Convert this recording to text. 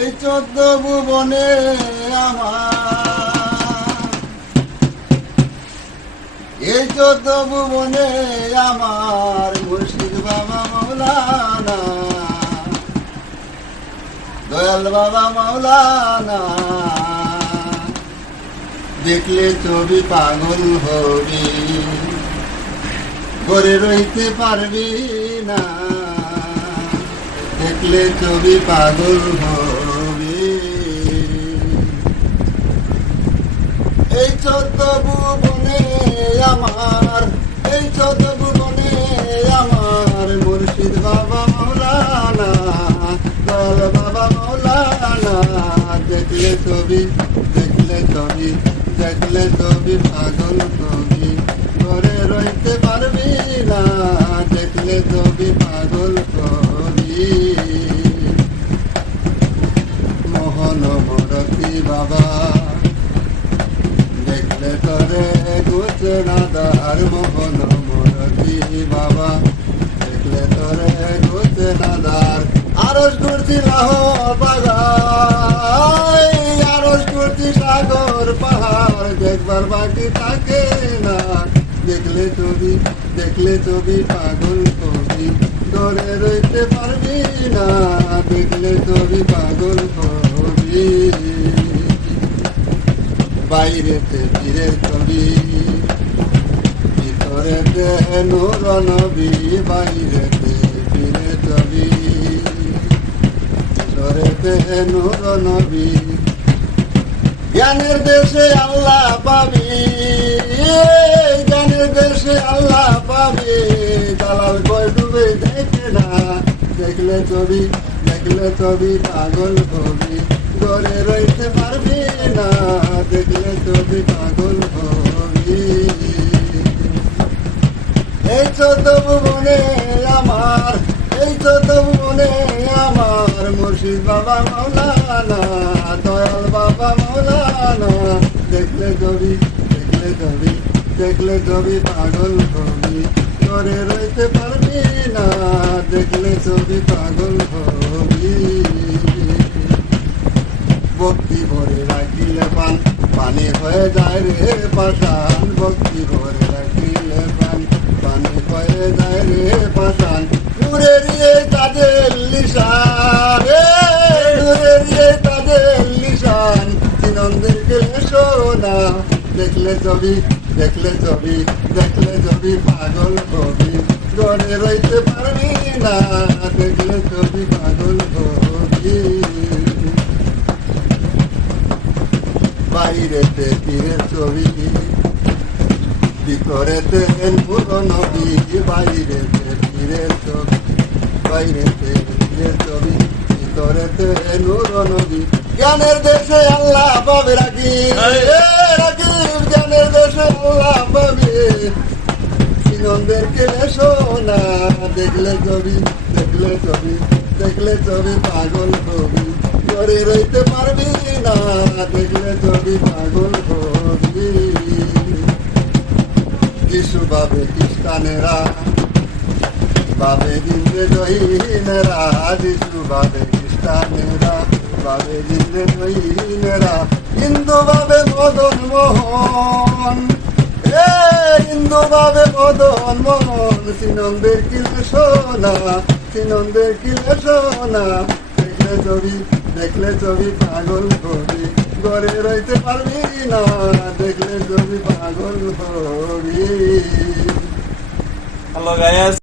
এই 14 ভুবনে আমার, এই 14 ভুবনে আমার মুর্শিদ বাবা মাওলানা, দয়াল বাবা মাওলানা। দেখলে ছবি পাগল হবি, ঘরে রইতে পারবি না। দেখলে ছবি পাগল হবি। এই 14 ভুবনে আমার, এই 14 ভুবনে আমার মুর্শিদ বাবা মাওলানা, দয়াল বাবা মাওলানা। দেখলে ছবি, দেখলে ছবি, দেখলে ছবি পাগল হবি, ঘরে রইতে পারবি না। দেখলে ছবি পাগল হবি। মোহন মরতি বাবা, দেখলে তোরে গুছে না দার। মোহন মরতি বাবা, দেখলে তোরে গুছে না দার। আরস করছি লাহোর বাগাই, আরস করছি সাগর পাহাড়, দেখবার বাকি থাকে না। দেখলে ছবি, দেখলে ছবি পাগল হবি, ঘরে রইতে পারবি না। দেখলে ছবি পাগল হবি। বাইরেতে পীরের ছবি, ভিতরেতে নূর নবী। বাইরেতে পীরের ছবি, ভিতরেতে নূর নবী। জ্ঞানের দেশে আল্লাহ পাবি, জ্ঞানের দেশে আল্লাহ পাবি। দালাল কয় ডুবে দেখে না। দেখলে ছবি, দেখলে ছবি পাগল হবি, ঘরে রইতে পারবি না। দেখলে ছবি পাগল হবি। এই 14 ভুবনে আমার, এই 14 ভুবনে আমার মুর্শিদ বাবা মাওলানা, দয়াল বাবা মাওলানা। দেখলে ছবি, দেখলে ছবি, দেখলে ছবি পাগল হবি, ঘরে রইতে পারবি না। দেখলে ছবি পাগল হবি। ভক্তি ভরে রাখিলে পান, পানি হয়ে যায় রে পাষাণ। ভক্তি ভরে রাখিলে পান, পানি হয়ে যায় রে পাষাণ। নূরের তাদের লিশান, নূরের তাদের লিশান। চিনন্দের গেলে সোনা। দেখলে ছবি, দেখলে ছবি, দেখলে ছবি পাগল হবি, ঘরে রইতে পারবি না। দেখলে ছবি পাগল হবি। বাইরেতে পীরের ছবি, ভিতরেতে নূর নবী। বাইরেতে পীরের ছবি, বাইরেতে পীরের ছবি, ভিতরেতে নূর নবী। জ্ঞানের দেশে আল্লাহ পাবে রাখি, রাখি। জ্ঞানের দেশে আল্লাহ পাবে, সিনন্দের কেলে সোনা। দেখলে ছবি, দেখলে ছবি, দেখলে ছবি পাগল হবি, ঘরে রইতে পারবি না। দেখলে ছবি পাগল হবি। যিশু ভাবে খ্রিস্টানেরা, ভাবে জিন্দে জহিনেরা। যিশু ভাবে খ্রিস্টানেরা, ভাবে জিন্দে জহিনেরা। হিন্দু ভাবে মদন মোহন, হিন্দু ভাবে মদন মোহন। সিনন্দের কিলে সোনা, সিনন্দের কিলে সোনা। দেখলে ছবি, দেখলে ছবি পাগল হবি, ঘরে রইতে পারবি না। দেখলে ছবি পাগল হবি। Hello guys.